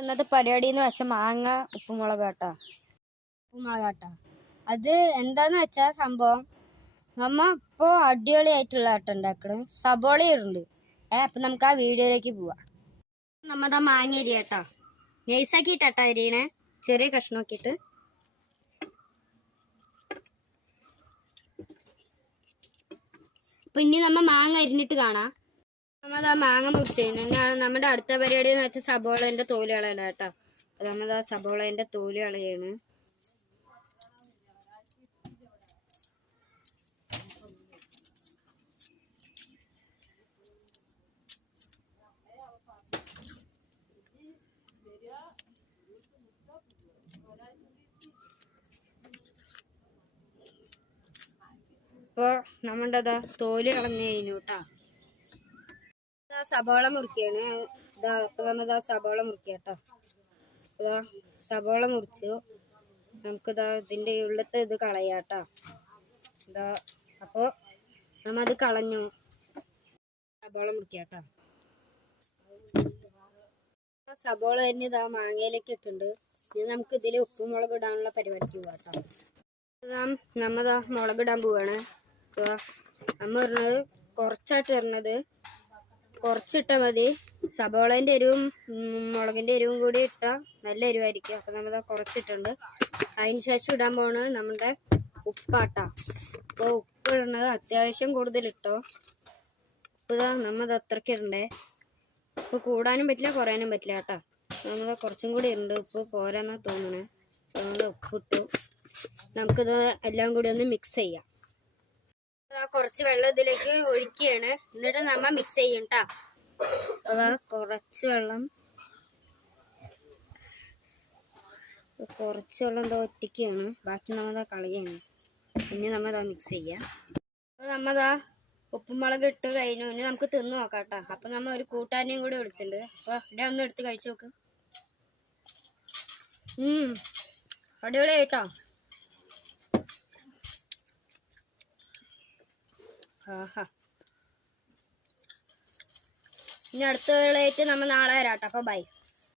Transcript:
ഇന്നത്തെ പരിപാടി എന്ന് വെച്ചാൽ മാങ്ങ ഉപ്പുമുളകാട്ടാ. അത് എന്താന്ന് വെച്ചാൽ സംഭവം നമ്മ ഇപ്പോ അടിപൊളിയായിട്ടുള്ള ആട്ടം ഉണ്ടാക്കണം. സബോള ഇടുന്നുണ്ട്. അപ്പൊ നമുക്ക് ആ വീഡിയോയിലേക്ക് പോവാം. നമ്മതാ മാങ്ങ അരിയാട്ടാ, നൈസാക്കിട്ടാ അരിയണേ, ചെറിയ കഷ്ണമാക്കിയിട്ട്. അപ്പൊ ഇനി നമ്മ മാങ്ങ അരിഞ്ഞിട്ട് കാണാം. നമ്മത് ആ മാങ്ങ മുറിച്ച് തന്നെയാണ് നമ്മുടെ അടുത്ത പരിപാടി എന്ന് വെച്ചാൽ സബോളേന്റെ തോല് കളയല കേട്ടോ. അപ്പൊ നമ്മത് ആ സബോളേന്റെ തോല് കളയാണ്. ഇപ്പൊ നമ്മുടെ തോല് കളഞ്ഞു കഴിഞ്ഞു കേട്ടാ. സബോള മുറിക്കാണ്. അപ്പൊ നമ്മ സബോള മുറിക്കാട്ടോ. സബോള മുറിച്ചു. നമുക്കിതാ ഇതിന്റെ ഉള്ളത്തെ ഇത് കളയാട്ടോ. അപ്പൊ നമ്മത് കളഞ്ഞു. സബോള മുറിക്കാട്ടോ. സബോള തന്നെ ഇതാ മാങ്ങയിലേക്ക് ഇട്ടുണ്ട്. ഇനി നമുക്ക് ഇതിൽ ഉപ്പും മുളക് ഇടാനുള്ള പരിപാടിക്ക് പോവാട്ടോ. നമ്മതാ മുളക് ഇടാൻ പോവാണ്. നമ്മ ഇടുന്നത് കുറച്ചായിട്ട് ഇടുന്നത്, കുറച്ചിട്ടാൽ മതി. സബോളേന്റെ എരിവും മുളകിന്റെ എരിവും കൂടി ഇട്ടാൽ നല്ല എരിവായിരിക്കും. അപ്പൊ നമ്മത് കുറച്ചിട്ടുണ്ട്. അതിന് ശേഷം ഇടാൻ പോണത് നമ്മുടെ ഉപ്പാട്ടാ. അപ്പോൾ ഉപ്പ് ഇടുന്നത് അത്യാവശ്യം കൂടുതൽ ഇട്ടോ. ഉപ്പ് നമ്മത് അത്രയ്ക്ക് ഇടണ്ടേ. ഉപ്പ് കൂടാനും പറ്റില്ല കുറയാനും പറ്റില്ല കേട്ടോ. നമ്മത് കുറച്ചും കൂടി ഉണ്ട്. ഉപ്പ് പോരാന്നാ തോന്നണേ. അതുകൊണ്ട് ഉപ്പിട്ടു. നമുക്കിത് എല്ലാം കൂടി ഒന്ന് മിക്സ് ചെയ്യാം. കുറച്ച് വെള്ളം ഇതിലേക്ക് ഒഴിക്കുകയാണ്. എന്നിട്ട് നമ്മ മിക്സ് ചെയ്യും കേട്ടാ. കുറച്ച് വെള്ളം എന്താ ഒറ്റിക്കുകയാണ്. ബാക്കി നമ്മതാ കളയാണ്. പിന്നെ നമ്മതാ മിക്സ് ചെയ്യാം. അപ്പൊ നമ്മതാ ഉപ്പുമുളക് ഇട്ട് കഴിഞ്ഞു. ഇനി നമുക്ക് തിന്നു നോക്കാം കേട്ടോ. അപ്പൊ നമ്മ ഒരു കൂട്ടാനെയും കൂടി വിളിച്ചിട്ടുണ്ട്. അപ്പൊ ഇവിടെ ഒന്ന് എടുത്ത് കഴിച്ചു നോക്ക്. അടിപൊളിയായിട്ടോ. ആഹാ. ഇനി അടുത്ത വേളയായിട്ട് നമ്മ നാളെ വരാട്ടോ. അപ്പൊ ബൈ.